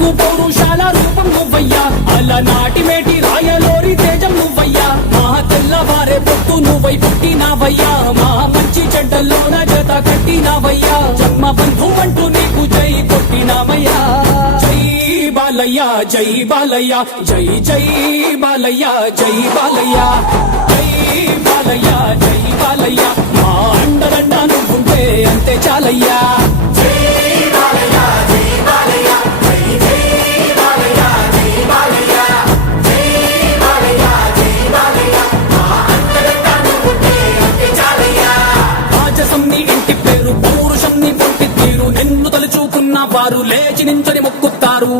నాలుగు పౌరుషాల రూపం నువ్వయ్యా, అలనాటి మేటి రాయలోరి తేజం నువ్వయ్యా, మా తెల్లవారే పొత్తు నువ్వై పుట్టినావయ్యా, మా మంచి చెడ్డల్లోన జత కట్టినావయ్యా, జన్మ బంధు అంటూ నీకు జై కొట్టినామయ్యా. జై బాలయ్య జై బాలయ్య జై జై బాలయ్య జై బాలయ్య జై బాలయ్య జై బాలయ్య, మా అండదండ నువ్వుంటే అంతే చాలయ్యా. ఇంటి పేరు పౌరుషం నీ పొట్టి తీరు, నిన్ను తలుచుకున్న వారు లేచి నించని మొక్కుతారు.